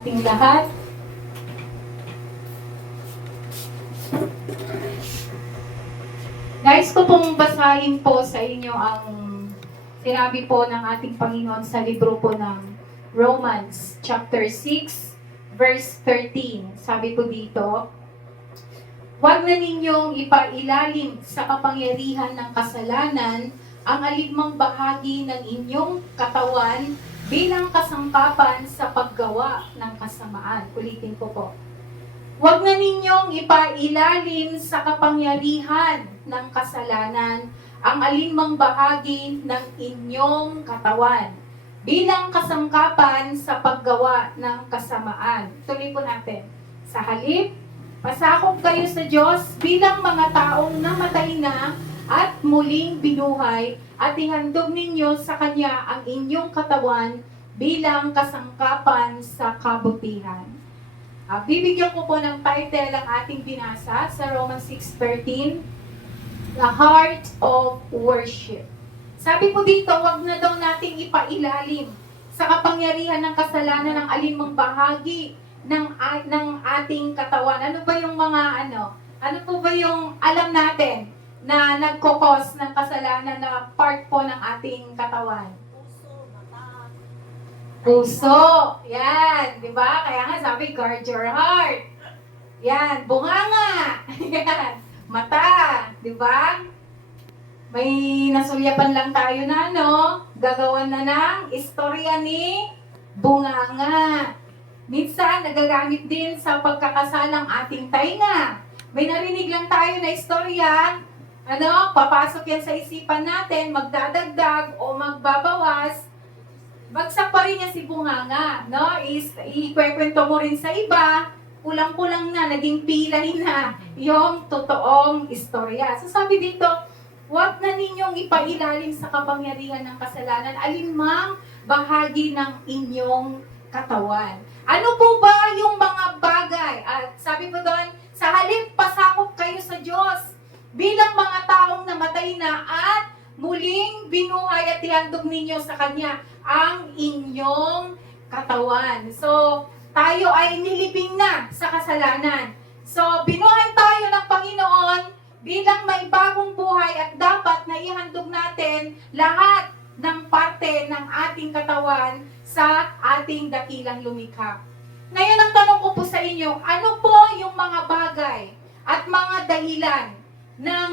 Ating lahat. Guys, ko pong basahin po sa inyo ang sinabi po ng ating Panginoon sa libro po ng Romans chapter 6 verse 13. Sabi po dito, "Huwag na ninyong ipailalim sa kapangyarihan ng kasalanan ang alinmang bahagi ng inyong katawan bilang kasangkapan sa paggawa ng kasamaan." Ulitin ko po. Huwag na ninyong ipailalim sa kapangyarihan ng kasalanan ang alinmang bahagi ng inyong katawan bilang kasangkapan sa paggawa ng kasamaan. Tuloy po natin. Sa halip, pasakop kayo sa Diyos bilang mga taong namatay na at muling binuhay, at ihandog ninyo sa Kanya ang inyong katawan bilang kasangkapan sa kabutihan. Bibigyan ko po ng title ang ating binasa sa Romans 6:13, The Heart of Worship. Sabi po dito, wag na daw nating ipailalim sa kapangyarihan ng kasalanan ng alinmang bahagi ng ating katawan. Ano ba yung mga ano po ba yung alam natin na nagkokos ng kasalanan na part po ng ating katawan? Puso. Yan. Di ba? Kaya nga sabi, guard your heart. Yan. Bunganga. Yan. Mata. Di ba? May nasulyapan lang tayo na, gagawan na ng istorya ni bunganga. Minsan, nagagamit din sa pagkakasalang ating tainga. May narinig lang tayo na istorya, papasok yan sa isipan natin, magdadagdag o magbabawas, bagsak pa rin niya si bunganga, ikwekwento mo rin sa iba, kulang-kulang na, naging pilay na yung totoong istorya. So sabi dito, huwag na ninyong ipailalim sa kapangyarihan ng kasalanan alinmang bahagi ng inyong katawan. Ano po ba yung mga bagay? At sabi po doon, sa halip pasakop kayo sa Diyos bilang mga taong namatay na at muling binuhay, at ihandog ninyo sa Kanya ang inyong katawan. So, tayo ay nilibing na sa kasalanan. So, binuhay tayo ng Panginoon bilang may bagong buhay, at dapat na ihandog natin lahat ng parte ng ating katawan sa ating dakilang lumikha. Ngayon, ang tanong ko po sa inyo, ano po yung mga bagay at mga dahilan ng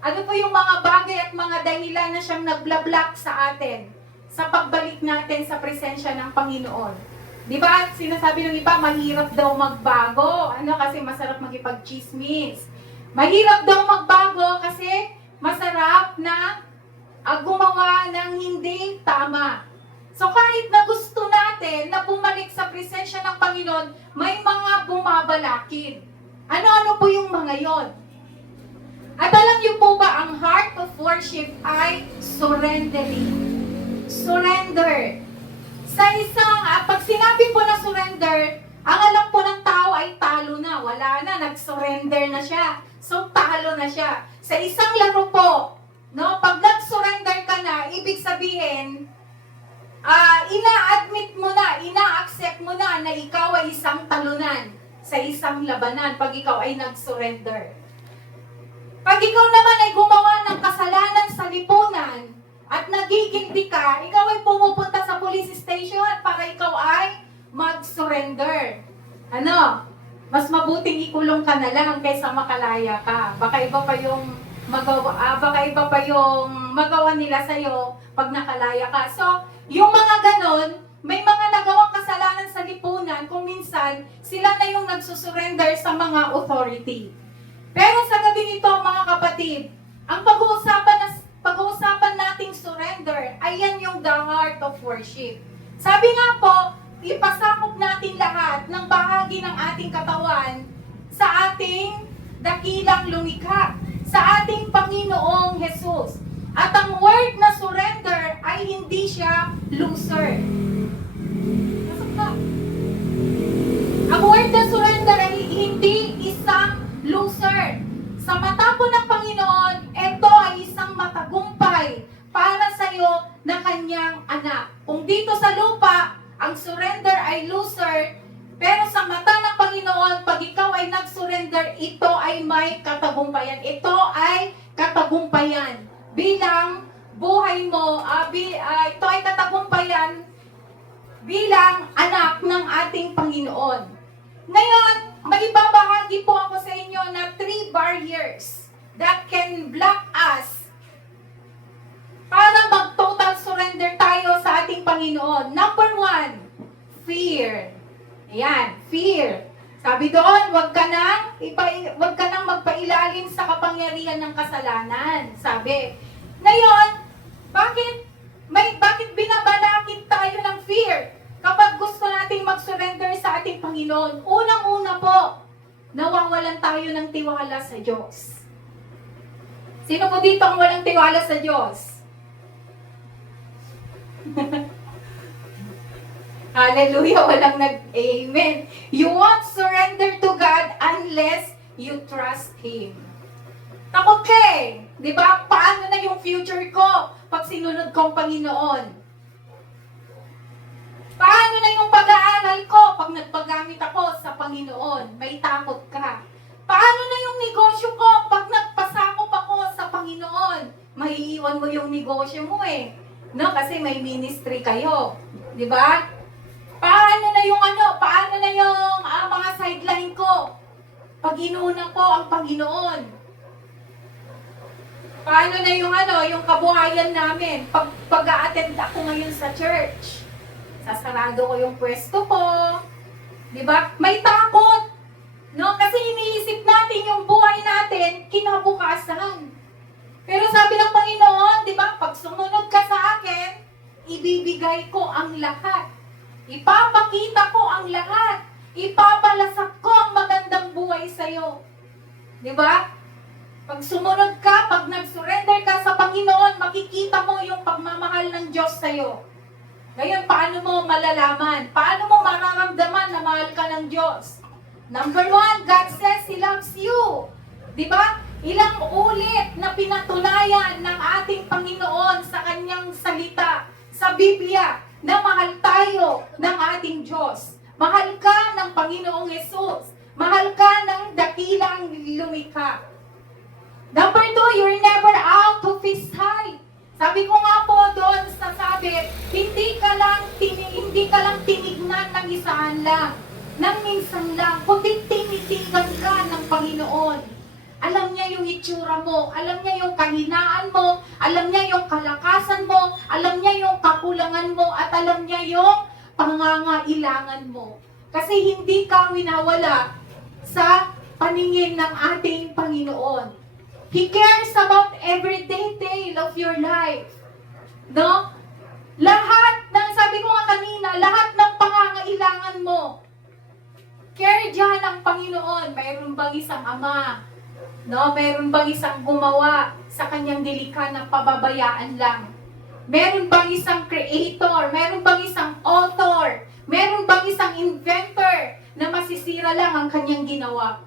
ano po yung mga bagay at mga dahilan na siyang nagblablock sa atin sa pagbalik natin sa presensya ng Panginoon? Di ba? Sinasabi ng iba, mahirap daw magbago. Kasi masarap magipag-chismis. Mahirap daw magbago kasi masarap na gumawa ng hindi tama. So kahit na gusto natin na bumalik sa presensya ng Panginoon, may mga bumabalakid. Ano-ano po yung mga yon? At alam niyo po ba, ang heart of worship ay surrendering. Surrender. Sa isang, pag sinabi po na surrender, ang alam po ng tao ay talo na. Wala na, nag-surrender na siya. So, talo na siya. Sa isang laro po, pag nag-surrender ka na, ibig sabihin, ina-admit mo na, ina-accept mo na ikaw ay isang talunan sa isang labanan pag ikaw ay nag-surrender. Pag ikaw naman ay gumawa ng kasalanan sa lipunan at nagigilty ka, ikaw ay pumupunta sa police station para ikaw ay mag-surrender. Mas mabuting ikulong ka na lang kaysa makalaya ka. Baka iba pa yung magawa nila sa'yo pag nakalaya ka. So, yung mga ganon, may mga nagawang kasalanan sa lipunan, kung minsan, sila na yung nagsusurrender sa mga authority. Pero sa gabi nito, mga kapatid, ang pag-uusapan nating surrender, ayan yung the heart of worship. Sabi nga po, ipasakop natin lahat ng bahagi ng ating katawan sa ating dakilang lumikha, sa ating Panginoong Jesus. At ang word na surrender ay hindi siya loser. Ang word na surrender ay hindi isang loser. Sa mata po ng Panginoon, ito ay isang matagumpay para sa iyo na kanyang anak. Kung dito sa lupa, ang surrender ay ay loser. Pero sa mata ng Panginoon, pag ikaw ay nag-surrender, ito ay may katagumpayan. Ito ay katagumpayan. Bilang buhay mo, ito ay katagumpayan bilang anak ng ating Panginoon. Ngayon, may babahagi po ako sa inyo na 3 barriers that can block us para mag-total surrender tayo sa ating Panginoon. Number 1, fear. Ayan, fear. Sabi doon, wag ka nang magpailalim sa kapangyarihan ng kasalanan. Sabi. Ngayon, bakit binabalakid tayo ng fear kapag gusto nating mag-surrender sa ating Panginoon? Unang-una po, nawawalan tayo ng tiwala sa Diyos. Sino po dito ang walang tiwala sa Diyos? Hallelujah, walang nag-amen. You won't surrender to God unless you trust Him. Takot ka eh. Di ba? Paano na yung future ko pag sinunod ko ang Panginoon? Paano na yung pag-aaral ko pag nagpagamit ako sa Panginoon? May takot ka. Paano na yung negosyo ko pag nagpasakop ako sa Panginoon? Maiiwan mo yung negosyo mo eh. No? Kasi may ministry kayo. Di ba? Paano na yung mga sideline ko? Pag inuna ko ang Panginoon. Paano na yung kabuhayan namin? Pag-a-attend ako ngayon sa church. Sasarado ko yung pwesto ko. Di ba? May takot. No? Kasi iniisip natin yung buhay natin kinabukasan. Pero sabi ng Panginoon, di ba? Pag sumunod ka sa akin, ibibigay ko ang lahat. Ipapakita ko ang lahat. Ipapalasak ko ang magandang buhay sa'yo. Di ba? Pag sumunod ka, pag nag-surrender ka sa Panginoon, makikita mo yung pagmamahal ng Diyos sa'yo. Ngayon, paano mo malalaman? Paano mo mararamdaman na mahal ka ng Diyos? Number 1, God says He loves you. Di ba? Ilang ulit na pinatunayan ng ating Panginoon sa kanyang salita, sa Biblia, na mahal tayo ng ating Diyos. Mahal ka ng Panginoong Yesus. Mahal ka ng dakilang lumikha. Number 2, you're never out of His sight. Sabi ko nga po doon sa sabi, hindi ka lang tinignan ng isaan lang, ng minsan lang, kundi tinitigan ka ng Panginoon. Alam niya yung itsura mo, alam niya yung kahinaan mo, alam niya yung kalakasan mo, alam niya yung kakulangan mo, at alam niya yung pangangailangan mo. Kasi hindi ka winawala sa paningin ng ating Panginoon. He cares about every detail of your life. No? Sabi ko nga kanina, lahat ng pangangailangan mo, care dyan ang Panginoon. Mayroon bang isang ama? No, meron bang isang gumawa sa kanyang nilikha na pababayaan lang? Meron bang isang creator? Meron bang isang author? Meron bang isang inventor na masisira lang ang kanyang ginawa?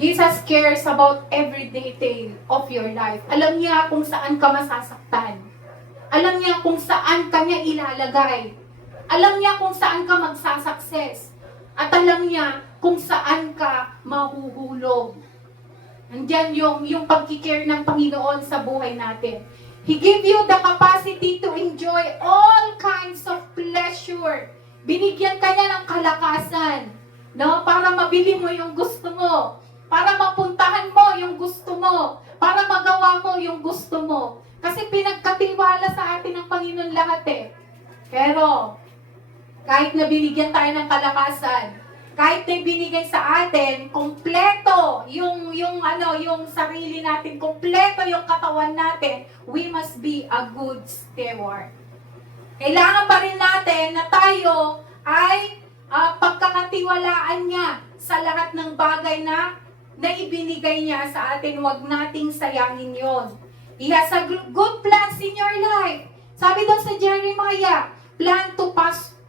Jesus cares about every detail of your life. Alam niya kung saan ka masasaktan. Alam niya kung saan ka niya ilalagay. Alam niya kung saan ka magsasucess. At alam niya kung saan ka mahuhulog. Nandiyan yung pagkikare ng Panginoon sa buhay natin. He give you the capacity to enjoy all kinds of pleasure. Binigyan ka niya ng kalakasan, no? Para mabili mo yung gusto mo. Para mapuntahan mo yung gusto mo. Para magawa mo yung gusto mo. Kasi pinagkatiwala sa atin ng Panginoon lahat eh. Pero, kahit na binigyan tayo ng kalakasan, kahit na binigay sa atin, kompleto yung sarili natin, kompleto yung katawan natin, we must be a good steward. Kailangan pa rin natin na tayo ay pagkakatiwalaan niya sa lahat ng bagay na ibinigay niya sa atin. Huwag nating sayangin yon. He has a good plans in your life. Sabi doon sa Jeremiah, plan to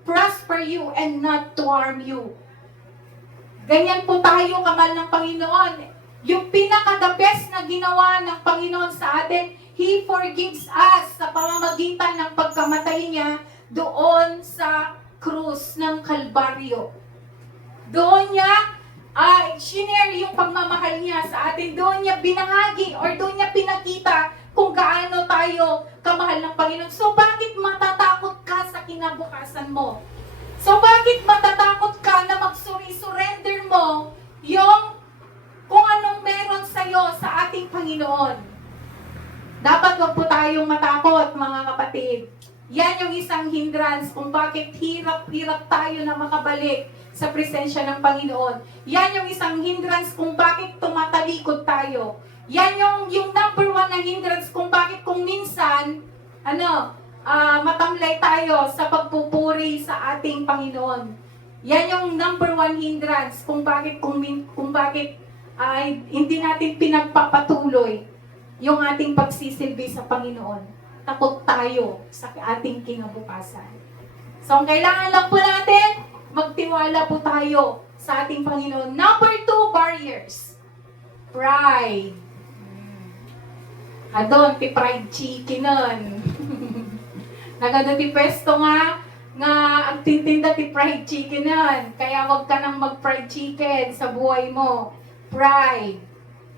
prosper you and not to harm you. Ganyan po tayo kamahal ng Panginoon. Yung pinaka-the best na ginawa ng Panginoon sa atin, He forgives us sa pamamagitan ng pagkamatay niya doon sa krus ng Kalbaryo. Doon niya shinare yung pagmamahal niya sa atin. Doon niya binahagi or doon niya pinakita kung gaano tayo kamahal ng Panginoon. So bakit matatakot ka sa kinabukasan mo? So bakit matatakot ka na surrender mo yung kung anong meron sa'yo sa ating Panginoon? Dapat wag po tayong matakot, mga kapatid. Yan yung isang hindrance kung bakit hirap tayo na makabalik sa presensya ng Panginoon. Yan yung isang hindrance kung bakit tumatalikod tayo. Yan yung number one na hindrance kung bakit kung minsan, matamlay tayo sa pagpupuri sa ating Panginoon. Yan yung number one hindrance kung bakit hindi natin pinagpapatuloy yung ating pagsisilbi sa Panginoon. Takot tayo sa ating kinabukasan. So, ang kailangan lang po natin, magtiwala po tayo sa ating Panginoon. Number 2 barriers. Pride. Adon, ti fried chicken nun. Nagado ti pesto nga ang tintinda ti fried chicken nun. Kaya wag ka nang mag-fried chicken sa buhay mo. Pride.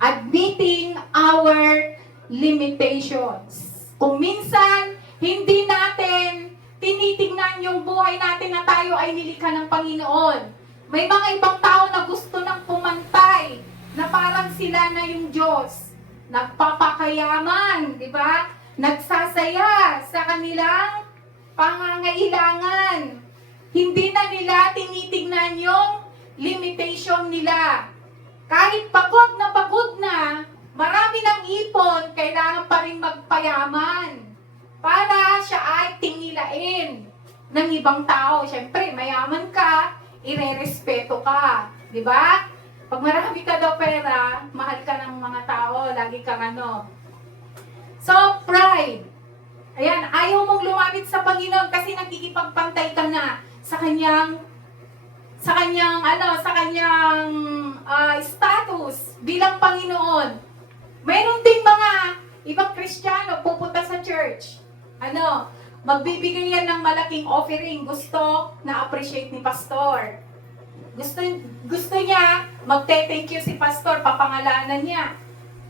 Admitting our limitations. Kung minsan, hindi natin tinitingnan yung buhay natin na tayo ay nilikha ng Panginoon. May mga ibang tao na gusto nang pumantay na parang sila na yung Diyos. Nagpapakayaman, di ba? Nagsasaya sa kanilang pangangailangan. Hindi na nila tinitingnan yung limitation nila. Kahit pagod na, marami ng ipon, kailangan pa rin magpayaman para siya ay tingilain ng ibang tao. Siyempre, mayaman ka, irerespeto ka. Di ba? Pag marami ka daw pera, mahal ka ng mga tao, lagi kang So, pride. Ayan, ayaw mong lumapit sa Panginoon kasi nakikipagpantay ka na sa kanyang status bilang Panginoon. Mayroon ding mga ibang Kristiyano pupunta sa church. Magbibigay yan ng malaking offering. Gusto na appreciate ni pastor. Gusto niya, magte-thank you si pastor, papangalanan niya.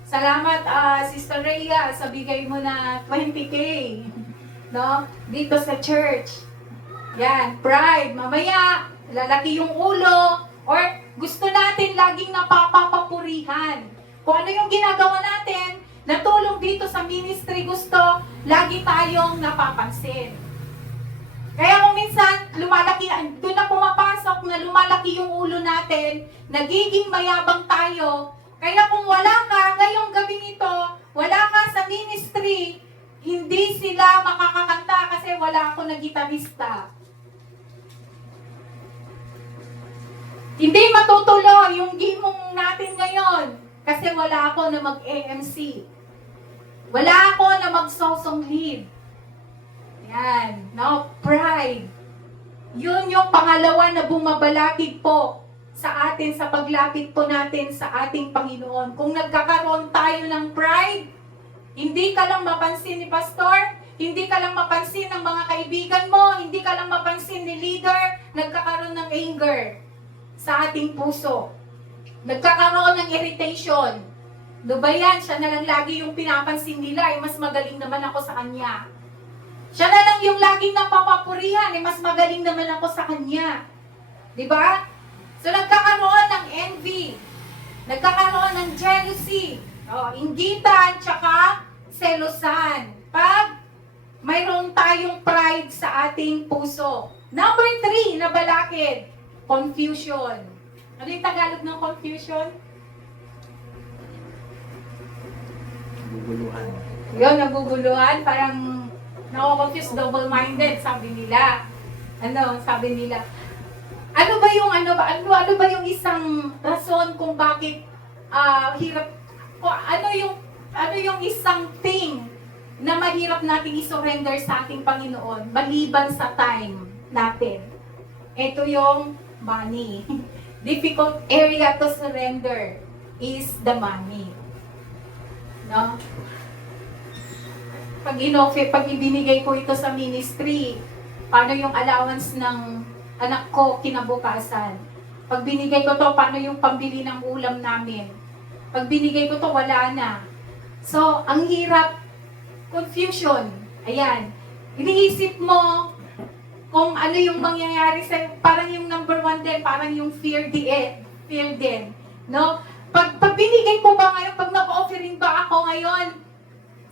Salamat, Sister Rhea, sa bigay mo na 20K. No? Dito sa church. Yan, pride. Mamaya, lalaki yung ulo. Or gusto natin laging napapapurihan. Kung ano yung ginagawa natin, natulong dito sa ministry, gusto, lagi tayong napapansin. Kaya kung minsan, lumalaki, doon na pumapasok na lumalaki yung ulo natin, nagiging mayabang tayo. Kaya kung wala ka, ngayong gabi nito, wala ka sa ministry, hindi sila makakakanta kasi wala ako na gitarista. Hindi matutuloy yung gimong natin ngayon kasi wala ako na mag-AMC. Wala ako na mag-song lead. Yan. No? Pride. Yun yung pangalawa na bumabalakid po sa atin, sa paglapit po natin sa ating Panginoon. Kung nagkakaroon tayo ng pride, hindi ka lang mapansin ni pastor, hindi ka lang mapansin ng mga kaibigan mo, hindi ka lang mapansin ni leader, nagkakaroon ng anger sa ating puso. Nagkakaroon ng irritation. Do ba yan? Siya na lang lagi yung pinapansin nila, mas magaling naman ako sa kanya. Siya na lang yung laging napapapurihan, mas magaling naman ako sa kanya. Diba? So, nagkakaroon ng envy. Nagkakaroon ng jealousy. Inggitan, tsaka selosan. Pag mayroon tayong pride sa ating puso. Number 3 na balakid, confusion. Ano yung Tagalog ng confusion? Naguguluhan. Yun, naguguluhan. Parang nako-confuse, double-minded, sabi nila. Sabi nila. Ano ba yung isang rason kung bakit hirap, ano yung isang thing na mahirap nating i-surrender sa ating Panginoon maliban sa time natin? Ito yung money. Difficult area to surrender is the money. No? Pag ibinigay ko ito sa ministry, paano yung allowance ng anak ko kinabukasan? Pag binigay ko to, paano yung pambili ng ulam namin? Pag binigay ko to, wala na. So, ang hirap, confusion. Ayan. Iniisip mo kung ano yung mangyayari sa parang yung number one din, parang yung fear din. No? Pag binigay ko ba ngayon, pag nag-offering ba ako ngayon,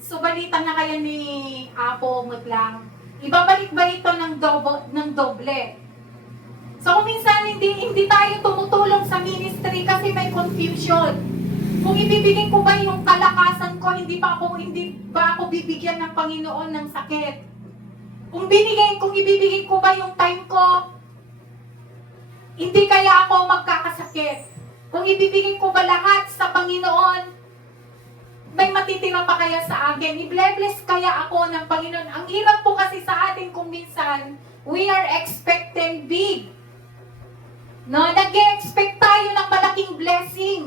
subalitan na kaya ni Apo Mutlang. Ibabalik ba ito ng doble? So kung minsan hindi tayo tumutulong sa ministry kasi may confusion. Kung ibibigay ko ba yung kalakasan ko, hindi ba ako bibigyan ng Panginoon ng sakit? Kung ibibigay ko ba yung time ko, hindi kaya ako magkakasakit? Kung ibibigay ko ba lahat sa Panginoon, may matitira pa kaya sa akin? I-bless kaya ako ng Panginoon? Ang hirap po kasi sa atin kung minsan, we are expecting big. No, nag-expect tayo ng malaking blessing.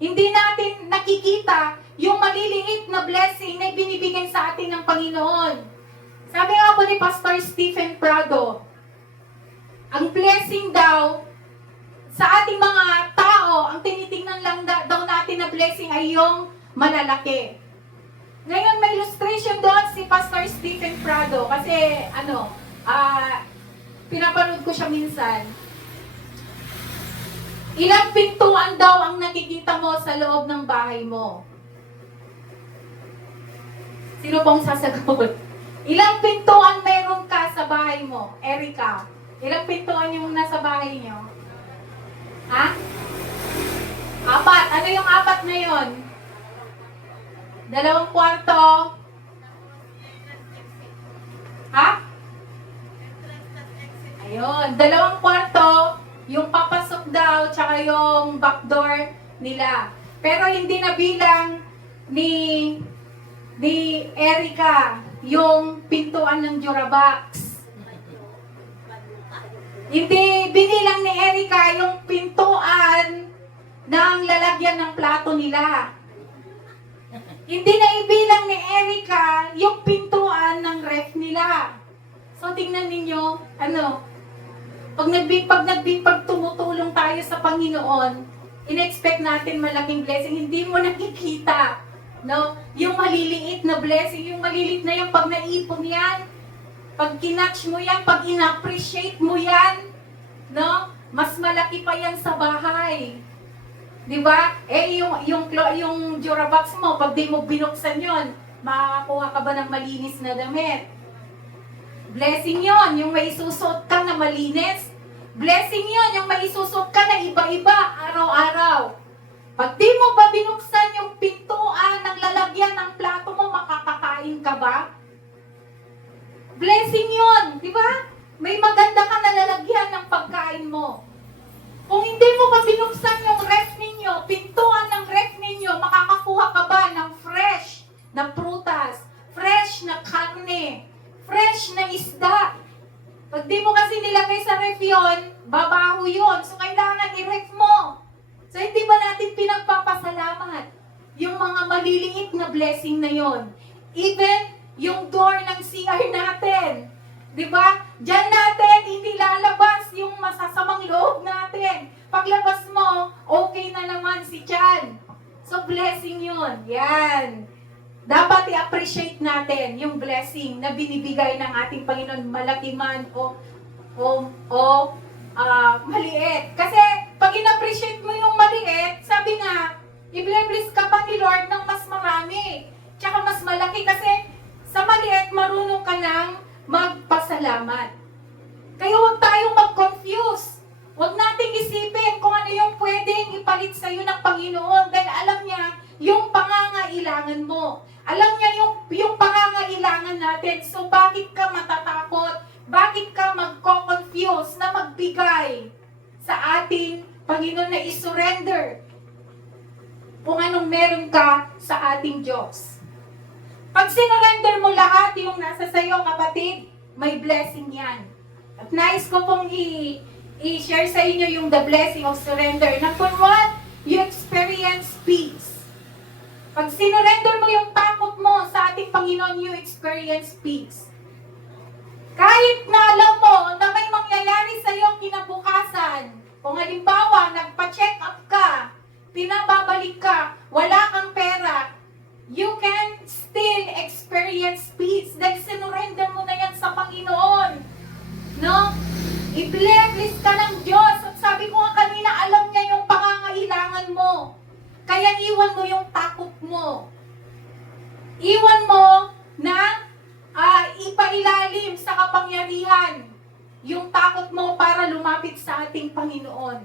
Hindi natin nakikita yung maliliit na blessing na binibigay sa atin ng Panginoon. Sabi nga po ni Pastor Stephen Prado, ang blessing daw sa ating mga tao, ang tinitingnan lang daw natin na blessing ay yung malalaki. Ngayon may illustration doon si Pastor Stephen Prado kasi pinapanood ko siya minsan. Ilang pintuan daw ang nakikita mo sa loob ng bahay mo? Sino pong sasagot? Ilang pintuan meron ka sa bahay mo? Erica, ilang pintuan yung nasa bahay niyo? Ha? 4. Ano yung 4 na yon? 2 kwarto? Ha? Ayun, 2 kwarto, yung papasok daw, tsaka yung backdoor nila. Pero hindi nabilang ni Erica yung pintuan ng Durabox. Hindi binilang ni Erica yung pintuan ng lalagyan ng plato nila. Hindi na ibilang ni Erica yung pintuan ng ref nila. So tingnan ninyo, pag tumutulong tayo sa Panginoon, in-expect natin malaking blessing, hindi mo nakikita, no? Yung maliliit na blessing, yung maliliit na yung pag naipon yan, pag kinatch mo yan, pag in-appreciate mo yan, no? Mas malaki pa yan sa bahay. Di ba? Yung Durabox mo, pag di mo binuksan yon, makakakuha ka ba ng malinis na damit? Blessing yon, yung may isusuot ka na malinis. Blessing yon, yung may isusuot ka na iba-iba, araw-araw. Pag di mo ba binuksan yung pintuan ng lalagyan ng plato mo, makakakain ka ba? Blessing yon, di ba? May maganda ka na lalagyan ng pagkain mo. Kung hindi mo ba binuksan yung ref ninyo, pintuan ng ref ninyo, makakakuha ka ba ng fresh na prutas, fresh na karne, fresh na isda? Pag di mo kasi nilagay sa ref yun, babaho yun. So, kailangan i-ref mo. So, hindi ba natin pinagpapasalamat yung mga maliliit na blessing na yon? Even yung door ng CR natin. Di ba? Diyan natin hindi lalabas yung masasamang loob natin. Paglabas mo, okay na naman si Chan. So, blessing yun. Yan. Dapat i-appreciate natin yung blessing na binibigay ng ating Panginoon, malaki man o maliit. Kasi pag in-appreciate mo yung maliit, sabi nga, i-bless ka pa ni Lord ng mas marami. Tsaka mas malaki kasi sa maliit, marunong ka nang magpasalamat. Kaya huwag tayong mag-confuse. Huwag nating isipin kung ano yung pwedeng ipalit sa'yo ng Panginoon dahil alam niya yung pangangailangan mo. Alam niya yung pangangailangan natin. So, bakit ka matatakot? Bakit ka magko-confuse na magbigay sa ating Panginoon na isurrender kung anong meron ka sa ating Diyos? Pag sinurrender mo lahat yung nasa sayo, kapatid, may blessing yan. At nais ko pong i-share sa inyo yung the blessing of surrender. Number 1, you experience peace. Pag sinurrender mo yung takot mo sa ating Panginoon, you experience peace. Kahit na alam mo na may mangyayari sa iyo kinabukasan, kung halimbawa, nagpa-check up ka, pinababalik ka, wala kang pera, you can still experience peace dahil sinurrender mo na yan sa Panginoon. No? I-blacklist ka ng Diyos. At sabi ko nga kanina, alam niya yung pangangailangan mo. Kaya iwan mo yung takot mo. Iwan mo na ipailalim sa kapangyarihan yung takot mo para lumapit sa ating Panginoon.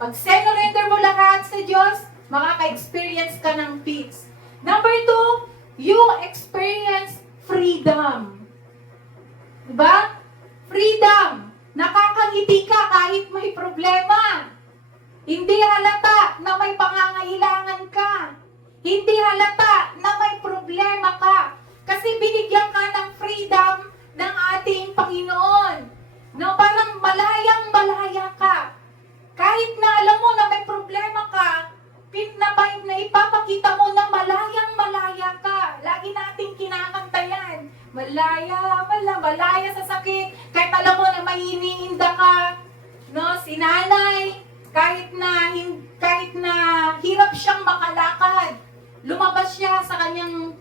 Pag sinurrender mo lahat sa Diyos, makaka-experience ka ng peace. Number 2, you experience freedom. Diba? Freedom. Nakakangiti ka kahit may problema. Hindi halata na may pangangailangan ka. Hindi halata na may problema ka. Kasi binigyan ka ng freedom ng ating Panginoon. No, parang malayang-malaya ka. Kahit na alam mo na may problema ka, na ipapakita mo na malayang-malaya ka. Lagi nating kinakanta yan. Malaya sa sakit. Kahit alam mo na may iniinda ka. No, si nanay, kahit na hirap siyang makalakad, lumabas siya sa kanyang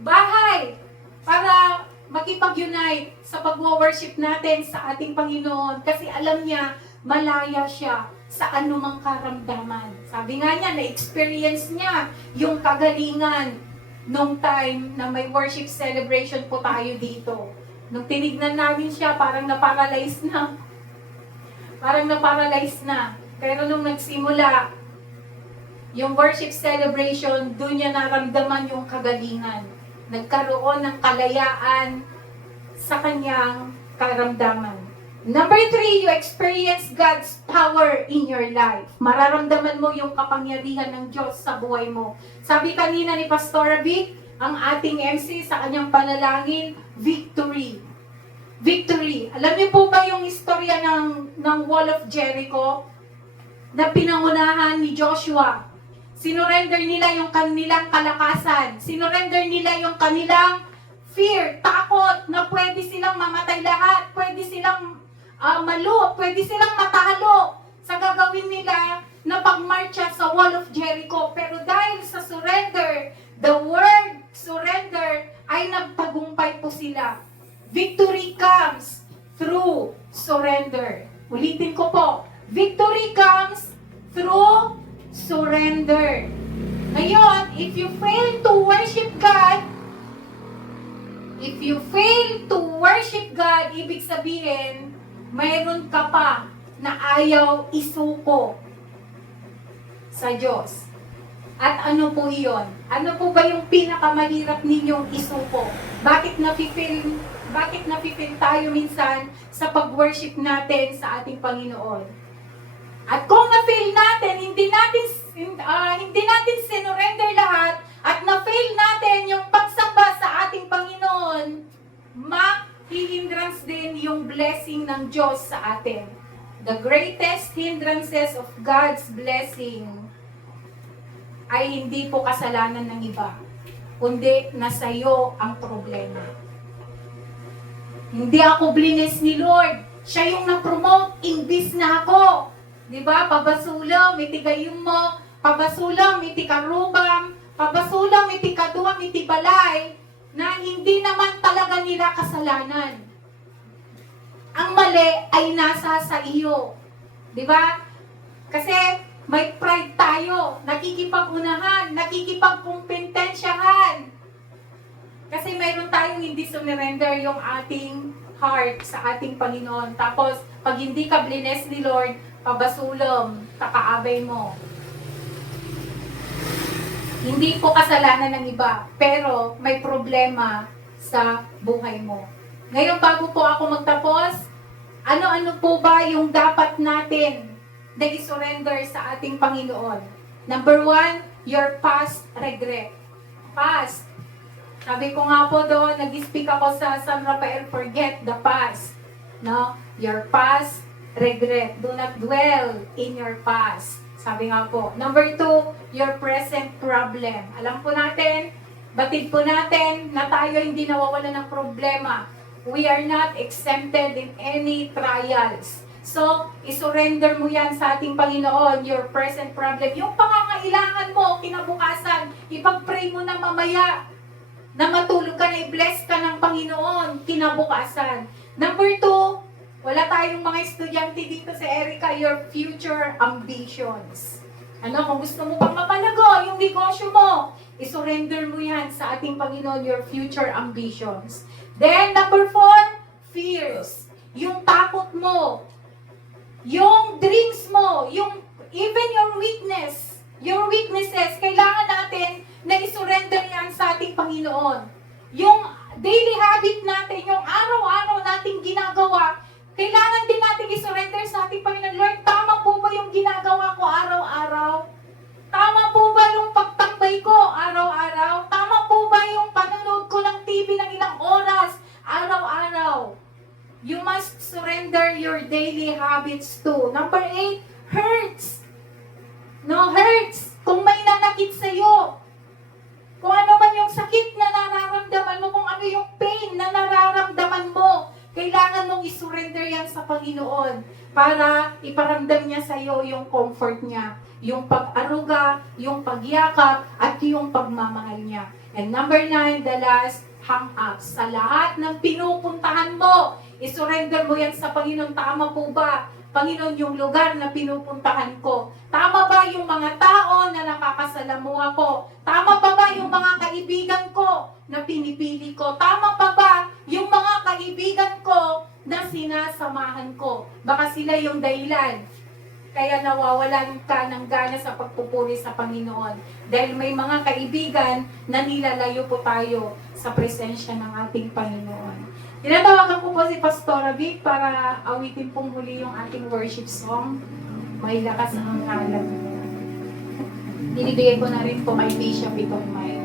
bahay para makipag-unite sa pag-worship natin sa ating Panginoon kasi alam niya, malaya siya sa anumang karamdaman. Sabi nga niya, na-experience niya yung kagalingan nung time na may worship celebration po tayo dito. Nung tinignan namin siya, parang na-paralyze na. Pero nung nagsimula, yung worship celebration, doon niya naramdaman yung kagalingan. Nagkaroon ng kalayaan sa kanyang karamdaman. Number 3, you experience God's power in your life. Mararamdaman mo yung kapangyarihan ng Diyos sa buhay mo. Sabi kanina ni Pastor Vic, ang ating MC sa kanyang panalangin, victory. Victory. Alam niyo po ba yung istorya ng Wall of Jericho na pinangunahan ni Joshua? Sinurrender nila yung kanilang kalakasan. Sinurrender nila yung kanilang fear, takot na pwede silang mamatay lahat, pwede silang pwede silang matalo sa gagawin nila na pagmarcha sa Wall of Jericho. Pero dahil sa surrender, the word surrender, ay nagtagumpay po sila. Victory comes through surrender. Ulitin ko po, victory comes through surrender. Ngayon, if you fail to worship God, ibig sabihin, mayroon ka pa na ayaw isuko sa Diyos. At ano po iyon? Ano po ba yung pinakamahirap ninyong isuko? Bakit nafe-feel tayo minsan sa pag-worship natin sa ating Panginoon? At kung na-fail natin, hindi natin sinurrender lahat, at na-fail natin yung pagsamba sa ating Panginoon, ma-hindrance din yung blessing ng Diyos sa atin. The greatest hindrances of God's blessing ay hindi po kasalanan ng iba, kundi nasa iyo ang problema. Hindi ako blinis ni Lord. Siya yung na-promote, imbis na ako. Diba? Pabasulam, iti gayong mo, pabasulam, iti karubam, pabasulam, iti kaduam, iti balay, na hindi naman talaga nila kasalanan. Ang mali ay nasa sa iyo. Diba? Kasi may pride tayo, nakikipag-unahan, nakikipag-kumpetensyahan. Kasi mayroon tayong hindi surrender yung ating heart sa ating Panginoon. Tapos, pag hindi ka blines ni Lord, pabasulam, kakaabay mo. Hindi po kasalanan ng iba, pero may problema sa buhay mo. Ngayon, bago po ako magtapos, ano-ano po ba yung dapat natin na i-surrender sa ating Panginoon? Number 1, your past regret. Past. Sabi ko nga po doon, nag-speak ako sa San Rafael, forget the past. No? Your past regret. Do not dwell in your past. Sabi nga po. Number 2, your present problem. Alam po natin, batid po natin na tayo hindi nawawala ng problema. We are not exempted in any trials. So, isurrender mo yan sa ating Panginoon, your present problem. Yung pangangailangan mo, kinabukasan, ipag-pray mo na mamaya na matulog ka na, i-bless ka ng Panginoon, kinabukasan. Number 2, wala tayong mga estudyante dito sa Erica, your future ambitions. Ano, kung gusto mo pang mapalago yung negosyo mo, isurrender mo yan sa ating Panginoon, your future ambitions. Then, number 4, fears. Yung takot mo, yung dreams mo, yung even your weaknesses, kailangan natin na isurrender yan sa ating Panginoon. Yung daily habit natin, yung araw-araw nating ginagawa, kailangan din natin isurrender sa ating Panginoon. Lord, tama po ba yung ginagawa ko araw-araw? Tama po ba yung pagtambay ko araw-araw? Tama po ba yung panonood ko ng TV ng ilang oras araw-araw? You must surrender your daily habits too. Number 8, hurts. No, hurts. Kung may nanakit sa'yo, kung ano man yung sakit na nararamdaman mo, kung ano yung pain na nararamdaman mo, kailangan mong isurrender yan sa Panginoon para iparamdam niya sa'yo yung comfort niya, yung pag-aruga, yung pagyakap, at yung pagmamahal niya. And number 9, the last, hang-ups. Sa lahat ng pinupuntahan mo, isurrender mo yan sa Panginoon. Tama po ba, Panginoon, yung lugar na pinupuntahan ko? Tama ba yung mga tao na nakakasalamuha ko? Tama pa ba yung mga kaibigan ko na pinipili ko? Tama pa ba yung mga kaibigan ko na sinasamahan ko? Baka sila yung dahilan kaya nawawalan ka ng gana sa pagpupuri sa Panginoon. Dahil may mga kaibigan na nilalayo po tayo sa presensya ng ating Panginoon. Tinatawagan ko po si Pastora Vic para awitin pong muli yung ating worship song. May lakas ang ngalan. Dinibigay ko na rin po kay Bishop itong mic.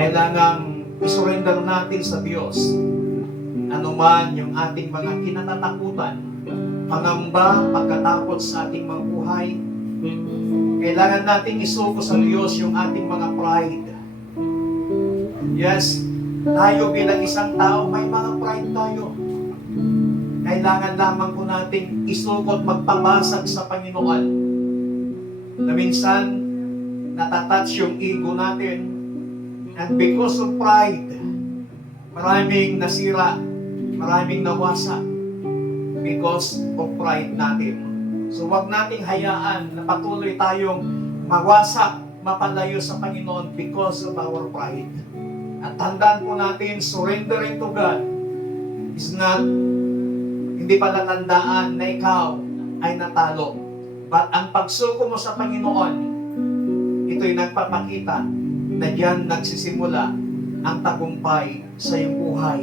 Kailangang isurrender natin sa Diyos anuman yung ating mga kinatatakutan, pangamba, pagkatakot sa ating mga buhay. Kailangan nating isuko sa Diyos yung ating mga pride. Yes, tayo bilang isang tao, may mga pride tayo. Kailangan lamang po nating isukot magpabasag sa Panginoon na minsan natatouch yung ego natin. And because of pride, maraming nasira, maraming nawasa. because of pride natin. So wag nating hayaan na patuloy tayong mawasak, mapalayo sa Panginoon because of our pride. At tandaan po natin, surrendering to God is not, hindi pala tandaan na ikaw ay natalo. But ang pagsuko mo sa Panginoon, ito'y nagpapakita na diyan nagsisimula ang tagumpay sa iyong buhay.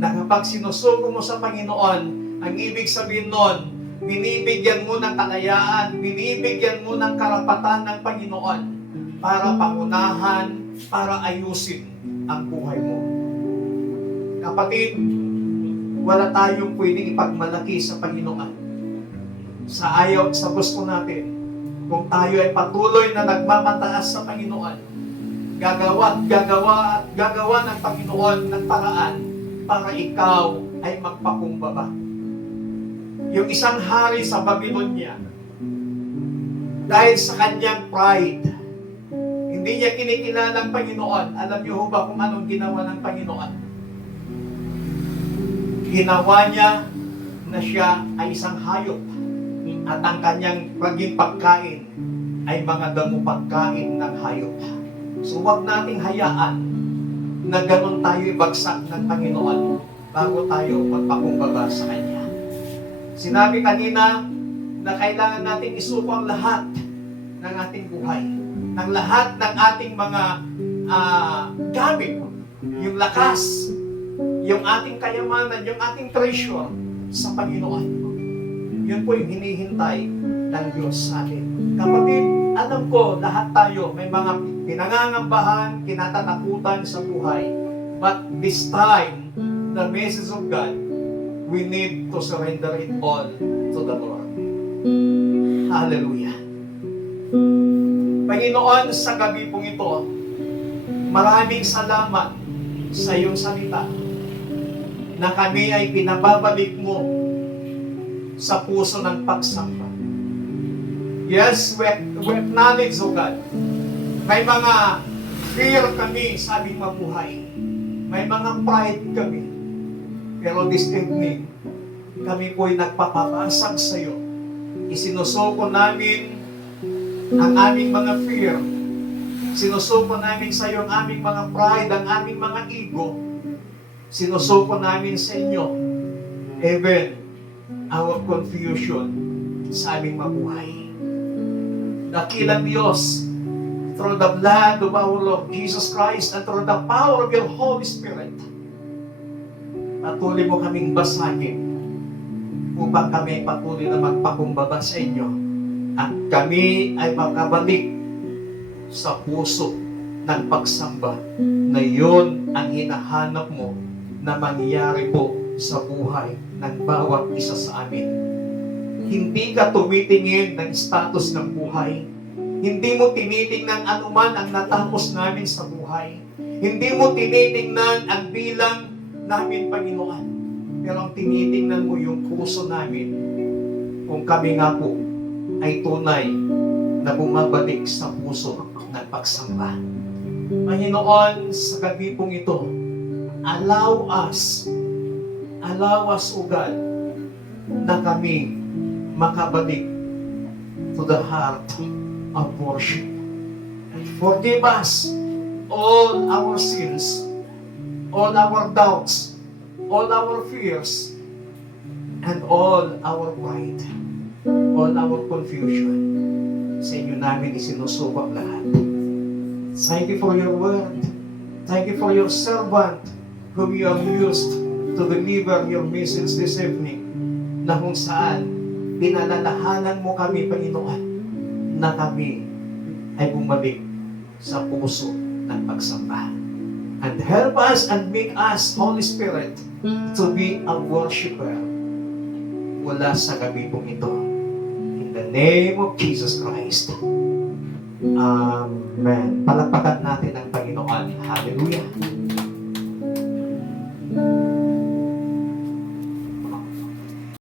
Na kapag sinusuko mo sa Panginoon, ang ibig sabihin nun, binibigyan mo ng kalayaan, binibigyan mo ng karapatan ng Panginoon para pangunahan, para ayusin ang buhay mo. Kapatid, wala tayong pwedeng ipagmalaki sa Panginoon. Sa ayaw, sa gusto natin, kung tayo ay patuloy na nagmamataas sa Panginoon, gagawa ng Panginoon ng paraan para ikaw ay magpakumbaba. Yung isang hari sa Babylonia, dahil sa kanyang pride, hindi niya kinikilala ang Panginoon. Alam niyo ba kung anong ginawa ng Panginoon? Ginawa niya na siya ay isang hayop at ang kanyang maging pagkain ay mga damo pagkain ng hayop. So huwag nating hayaan na ganun tayo ibagsak ng Panginoon bago tayo magpakumbaba sa Kanya. Sinabi kanina na kailangan nating isuko ang lahat ng ating buhay, ng lahat ng ating mga gamit, yung lakas, yung ating kayamanan, yung ating treasure sa Panginoon. Yun po yung hinihintay ng Diyos sa atin. Kapatid, alam ko, lahat tayo may mga pinangangambahan, kinatatakutan sa buhay. But this time, the message of God, we need to surrender it all to the Lord. Hallelujah. Panginoon, sa gabi pong ito, maraming salamat sa iyong salita na kami ay pinababalik mo sa puso ng pagsamba. Yes, we acknowledge, O God, may mga fear kami sa aming mabuhay. May mga pride kami. Pero this evening, kami po'y nagpapapasag sa iyo. Isinusuko namin ang aming mga fear. Sinusuko namin sa iyo ang aming mga pride, ang aming mga ego. Sinusuko namin sa inyo, even our confusion sa aming mabuhay. Dakilang Diyos, through the blood of our Lord Jesus Christ and through the power of your Holy Spirit, patuloy mo kaming basagin upang kami patuloy na magpakumbaba sa inyo at kami ay makabalik sa puso ng pagsamba na yun ang hinahanap mo na mangyari po sa buhay ng bawat isa sa amin. Hindi ka tumitingin ng status ng buhay. Hindi mo tinitingnan anuman ang natapos namin sa buhay. Hindi mo tinitingnan ang bilang namin, Panginoon. Pero ang tinitingnan mo yung puso namin kung kami nga po ay tunay na bumabalik sa puso ng pagsamba. Panginoon, sa gabi pong ito, allow us, O God, na kami makabalik to the heart of worship. Forgive us all our sins, all our doubts, all our fears, and all our pride, all our confusion. Sa inyo namin isinusubak lahat. Thank you for your word. Thank you for your servant whom you have used to deliver your message this evening, na kung saan pinalalahanan mo kami, Panginoon, na kami ay bumalik sa puso ng pagsamba. And help us and make us, Holy Spirit, to be a worshiper mula sa gabi pong ito. In the name of Jesus Christ. Amen. Palakpakan natin ang Panginoon. Hallelujah.